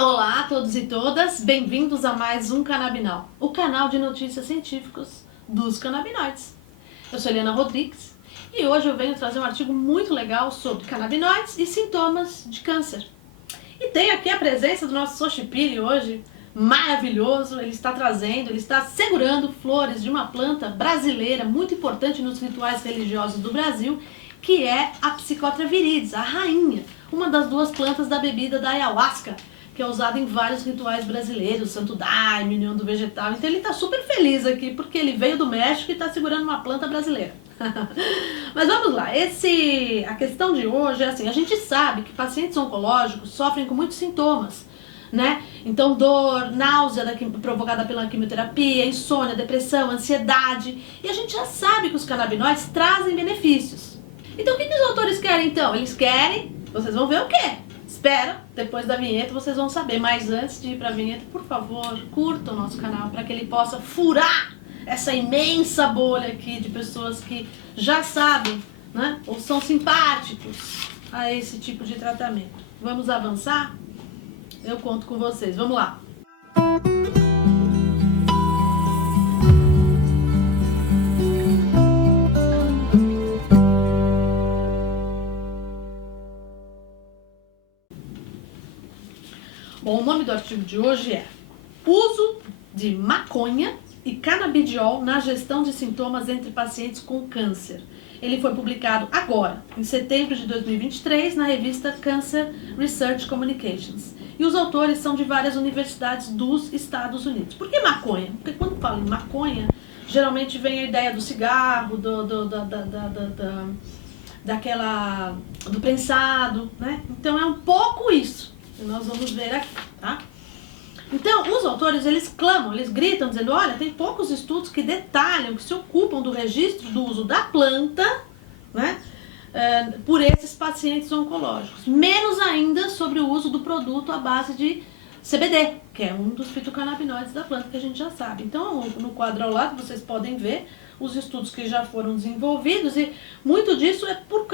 Olá a todos e todas, bem-vindos a mais um Canabinal, o canal de notícias científicas dos canabinoides. Eu sou Helena Rodrigues e hoje eu venho trazer um artigo muito legal sobre canabinoides e sintomas de câncer. E tem aqui a presença do nosso Xochipilli hoje, maravilhoso, ele está segurando flores de uma planta brasileira muito importante nos rituais religiosos do Brasil, que é a Psicotra viridis, a rainha, uma das duas plantas da bebida da ayahuasca, que é usada em vários rituais brasileiros, Santo Daime, União do Vegetal. Então ele está super feliz aqui, porque ele veio do México e está segurando uma planta brasileira. Mas vamos lá, a questão de hoje é assim, a gente sabe que pacientes oncológicos sofrem com muitos sintomas, né? Então dor, náusea provocada pela quimioterapia, insônia, depressão, ansiedade. E a gente já sabe que os canabinoides trazem benefícios. Então o que os autores querem então? Eles querem, vocês vão ver o quê? Espera, depois da vinheta vocês vão saber. Mas antes de ir para a vinheta, por favor, curta o nosso canal para que ele possa furar essa imensa bolha aqui de pessoas que já sabem, né, ou são simpáticos a esse tipo de tratamento. Vamos avançar? Eu conto com vocês. Vamos lá. Bom, o nome do artigo de hoje é Uso de maconha e canabidiol na gestão de sintomas entre pacientes com câncer. Ele foi publicado agora, em setembro de 2023, na revista Cancer Research Communications. E os autores são de várias universidades dos Estados Unidos. Por que maconha? Porque quando falo em maconha, geralmente vem a ideia do cigarro, do prensado, né? Então é um pouco isso que nós vamos ver aqui, tá? Então, os autores, eles clamam, eles gritam, dizendo, olha, tem poucos estudos que detalham, que se ocupam do registro do uso da planta, né, por esses pacientes oncológicos. Menos ainda sobre o uso do produto à base de CBD, que é um dos fitocannabinoides da planta, que a gente já sabe. Então, no quadro ao lado, vocês podem ver os estudos que já foram desenvolvidos, e muito disso é por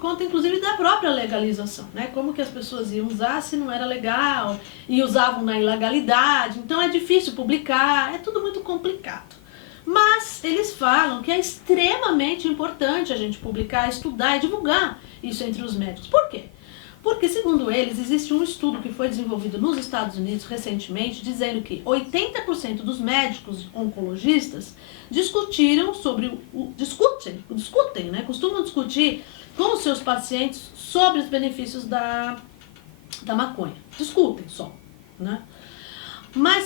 conta, inclusive, da própria legalização, né? Como que as pessoas iam usar se não era legal, e usavam na ilegalidade, então é difícil publicar, é tudo muito complicado. Mas eles falam que é extremamente importante a gente publicar, estudar e divulgar isso entre os médicos. Por quê? Porque, segundo eles, existe um estudo que foi desenvolvido nos Estados Unidos recentemente, dizendo que 80% dos médicos oncologistas discutem, né? Costumam discutir com os seus pacientes sobre os benefícios da maconha. Discutem só, né?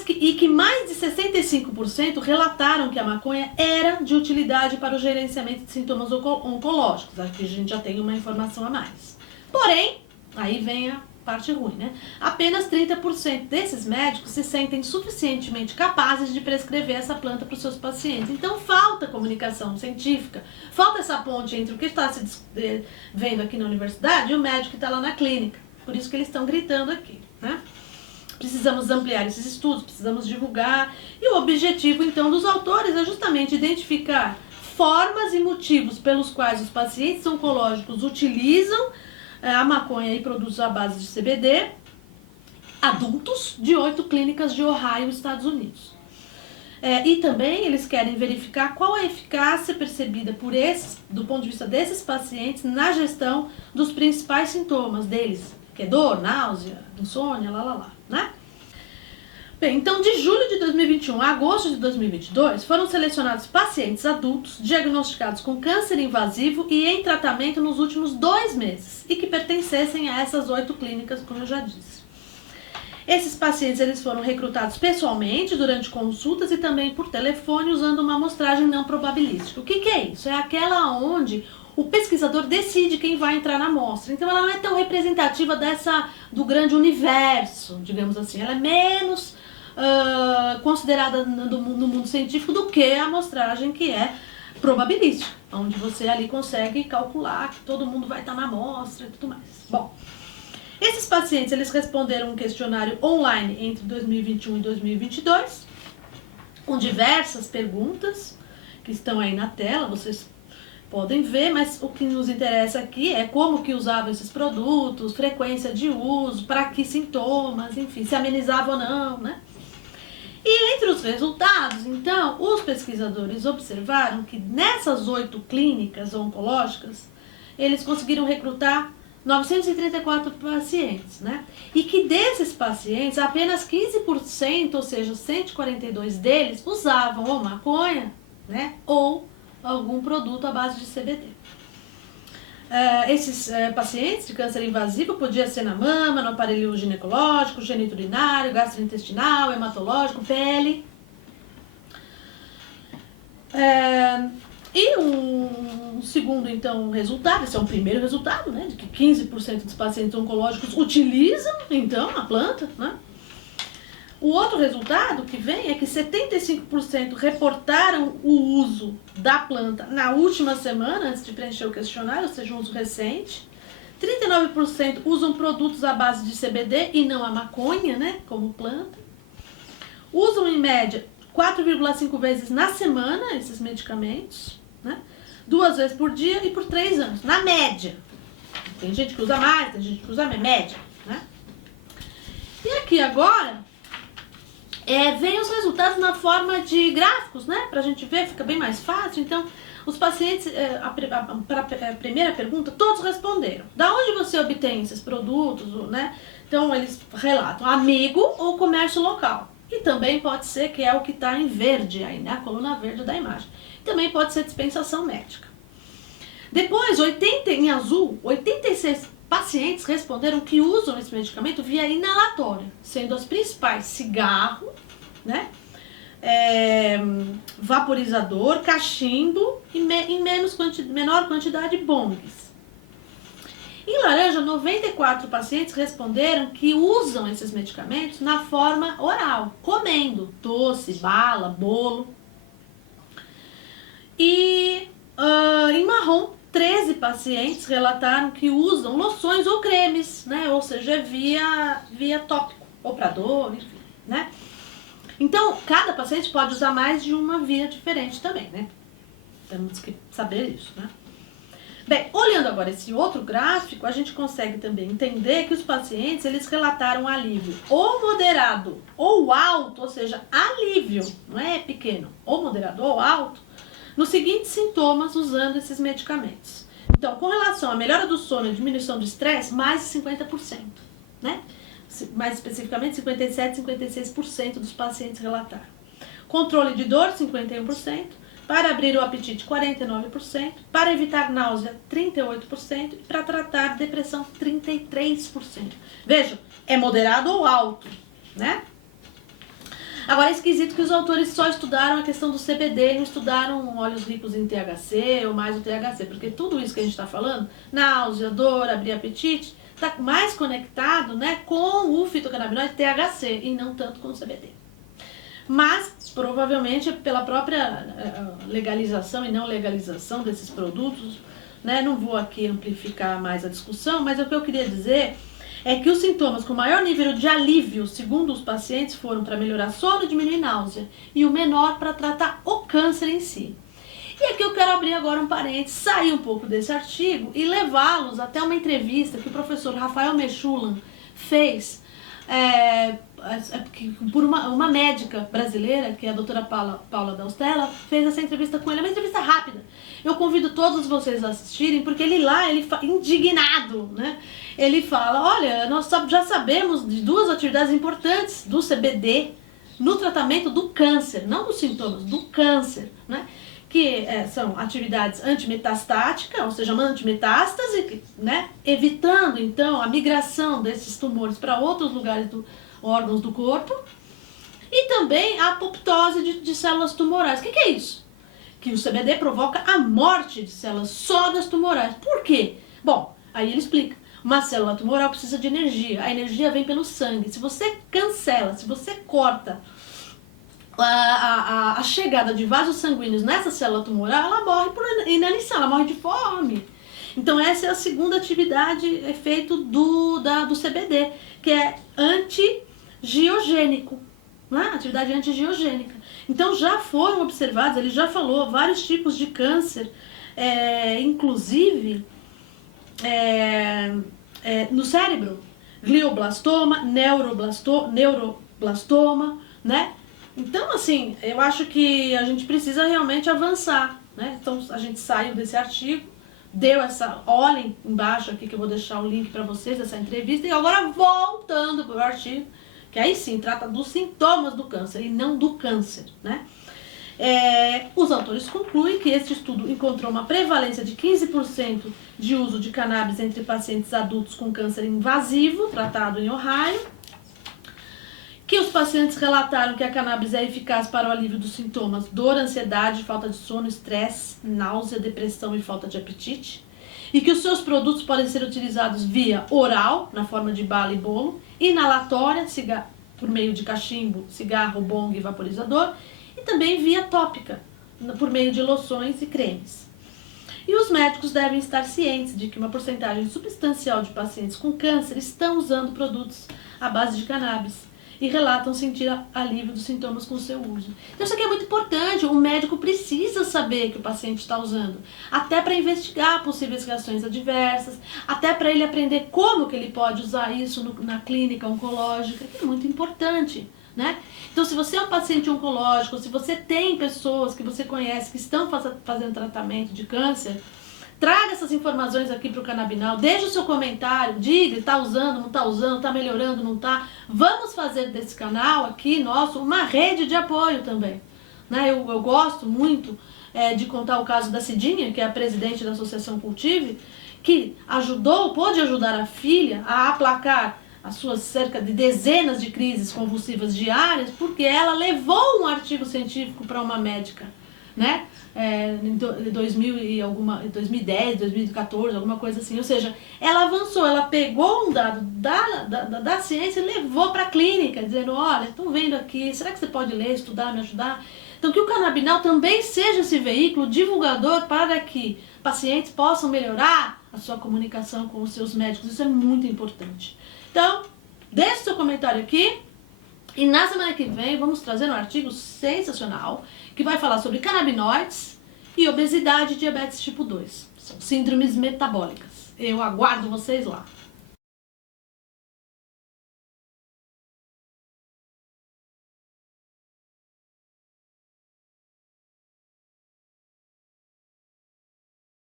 E que mais de 65% relataram que a maconha era de utilidade para o gerenciamento de sintomas oncológicos. Aqui a gente já tem uma informação a mais. Porém, aí vem a parte ruim, né? Apenas 30% desses médicos se sentem suficientemente capazes de prescrever essa planta para os seus pacientes. Então falta comunicação científica, falta essa ponte entre o que está se vendo aqui na universidade e o médico que está lá na clínica. Por isso que eles estão gritando aqui, né? Precisamos ampliar esses estudos, precisamos divulgar. E o objetivo, então, dos autores é justamente identificar formas e motivos pelos quais os pacientes oncológicos utilizam a maconha e produtos à base de CBD, adultos de 8 clínicas de Ohio, Estados Unidos. E também eles querem verificar qual a eficácia percebida do ponto de vista desses pacientes na gestão dos principais sintomas deles, que é dor, náusea, insônia, né? Bem, então de julho de 2021 a agosto de 2022 foram selecionados pacientes adultos diagnosticados com câncer invasivo e em tratamento nos últimos 2 meses e que pertencessem a essas 8 clínicas, como eu já disse. Esses pacientes eles foram recrutados pessoalmente durante consultas e também por telefone usando uma amostragem não probabilística. O que é isso? É aquela onde o pesquisador decide quem vai entrar na amostra. Então ela não é tão representativa do grande universo, digamos assim. Ela é menos considerada no mundo científico do que a amostragem que é probabilística, onde você ali consegue calcular que todo mundo vai estar na amostra e tudo mais. Bom, esses pacientes eles responderam um questionário online entre 2021 e 2022, com diversas perguntas que estão aí na tela, vocês podem ver, mas o que nos interessa aqui é como que usavam esses produtos, frequência de uso, para que sintomas, enfim, se amenizava ou não, né? E entre os resultados, então, os pesquisadores observaram que nessas 8 clínicas oncológicas, eles conseguiram recrutar 934 pacientes, né? E que desses pacientes, apenas 15%, ou seja, 142 deles, usavam ou maconha, né? Ou algum produto à base de CBD. Esses pacientes de câncer invasivo podia ser na mama, no aparelho ginecológico, geniturinário, gastrointestinal, hematológico, pele. E um segundo, então, resultado, esse é o primeiro resultado, né, de que 15% dos pacientes oncológicos utilizam, então, a planta, né? O outro resultado que vem é que 75% reportaram o uso da planta na última semana, antes de preencher o questionário, ou seja, um uso recente. 39% usam produtos à base de CBD e não a maconha, né, como planta. Usam, em média, 4,5 vezes na semana esses medicamentos, né? 2 vezes por dia e por 3 anos, na média. Tem gente que usa mais, tem gente que usa menos, média, né? E aqui agora, vem os resultados na forma de gráficos, né? Pra gente ver, fica bem mais fácil. Então, os pacientes, para a primeira pergunta, todos responderam. Da onde você obtém esses produtos, né? Então, eles relatam amigo ou comércio local. E também pode ser que é o que está em verde aí, né? A coluna verde da imagem. Também pode ser dispensação médica. Depois, em azul, 86 pacientes responderam que usam esse medicamento via inalatória, sendo as principais cigarro, né? Vaporizador, cachimbo e em menor quantidade bongs. Em laranja, 94 pacientes responderam que usam esses medicamentos na forma oral, comendo doce, bala, bolo. E em marrom, 13 pacientes relataram que usam loções ou cremes, né? Ou seja, via tópico, ou para dor, enfim, né? Então, cada paciente pode usar mais de uma via diferente também, né? Temos que saber isso, né? Bem, olhando agora esse outro gráfico, a gente consegue também entender que os pacientes, eles relataram alívio ou moderado ou alto, ou seja, alívio, não é pequeno, ou moderado ou alto, nos seguintes sintomas usando esses medicamentos. Então, com relação à melhora do sono e diminuição do estresse, mais de 50%, né? Mais especificamente, 57, 56% dos pacientes relataram. Controle de dor, 51%. Para abrir o apetite, 49%. Para evitar náusea, 38%. E para tratar depressão, 33%. Vejam, é moderado ou alto, né? Agora é esquisito que os autores só estudaram a questão do CBD e não estudaram óleos ricos em THC ou mais o THC, porque tudo isso que a gente está falando, náusea, dor, abrir apetite, está mais conectado, né, com o fitocannabinoide THC e não tanto com o CBD. Mas, provavelmente, pela própria legalização e não legalização desses produtos, né, não vou aqui amplificar mais a discussão, mas o que eu queria dizer é que os sintomas com maior nível de alívio, segundo os pacientes, foram para melhorar sono e diminuir náusea, e o menor para tratar o câncer em si. E aqui eu quero abrir agora um parênteses, sair um pouco desse artigo e levá-los até uma entrevista que o professor Rafael Mechulan fez por uma médica brasileira, que é a doutora Paula Daustella, fez essa entrevista com ele, é uma entrevista rápida. Eu convido todos vocês a assistirem, porque ele indignado, né? Ele fala, olha, nós já sabemos de 2 atividades importantes do CBD no tratamento do câncer, não dos sintomas, do câncer, né? Que são atividades antimetastáticas, ou seja, antimetástase, né? Evitando, então, a migração desses tumores para outros lugares órgãos do corpo, e também a apoptose de células tumorais. O que é isso? Que o CBD provoca a morte de células só das tumorais. Por quê? Bom, aí ele explica. Uma célula tumoral precisa de energia. A energia vem pelo sangue. Se você cancela, se você corta a chegada de vasos sanguíneos nessa célula tumoral, ela morre por inanição, ela morre de fome. Então essa é a segunda atividade, efeito do CBD, que é antigiogênico, né? Atividade antigiogênica. Então já foram observados, ele já falou, vários tipos de câncer inclusive, no cérebro, glioblastoma, neuroblastoma, né? Então, assim, eu acho que a gente precisa realmente avançar, né? Então, a gente saiu desse artigo, olhem embaixo aqui que eu vou deixar o link para vocês dessa entrevista, e agora voltando para o artigo, que aí sim trata dos sintomas do câncer e não do câncer, né? Os autores concluem que este estudo encontrou uma prevalência de 15% de uso de cannabis entre pacientes adultos com câncer invasivo, tratado em Ohio, que os pacientes relataram que a cannabis é eficaz para o alívio dos sintomas dor, ansiedade, falta de sono, estresse, náusea, depressão e falta de apetite, e que os seus produtos podem ser utilizados via oral, na forma de bala e bolo, inalatória, por meio de cachimbo, cigarro, bong e vaporizador, e também via tópica, por meio de loções e cremes. E os médicos devem estar cientes de que uma porcentagem substancial de pacientes com câncer estão usando produtos à base de cannabis e relatam sentir alívio dos sintomas com seu uso. Então isso aqui é muito importante, o médico precisa saber que o paciente está usando, até para investigar possíveis reações adversas, até para ele aprender como que ele pode usar isso na clínica oncológica, que é muito importante, né? Então, se você é um paciente oncológico, se você tem pessoas que você conhece que estão fazendo tratamento de câncer, traga essas informações aqui para o Canabinal, deixe o seu comentário, diga, está usando, não está usando, está melhorando, não está. Vamos fazer desse canal aqui, nosso, uma rede de apoio também. Né? Eu gosto muito de contar o caso da Cidinha, que é a presidente da Associação Cultive, que pôde ajudar a filha a aplacar as suas cerca de dezenas de crises convulsivas diárias, porque ela levou um artigo científico para uma médica, né? Em 2010, 2014, alguma coisa assim. Ou seja, ela avançou, ela pegou um dado da ciência e levou para a clínica, dizendo, olha, estou vendo aqui, será que você pode ler, estudar, me ajudar? Então, que o Canabinal também seja esse veículo divulgador para que pacientes possam melhorar a sua comunicação com os seus médicos. Isso é muito importante. Então, deixe seu comentário aqui e na semana que vem vamos trazer um artigo sensacional que vai falar sobre canabinoides e obesidade e diabetes tipo 2. São síndromes metabólicas. Eu aguardo vocês lá.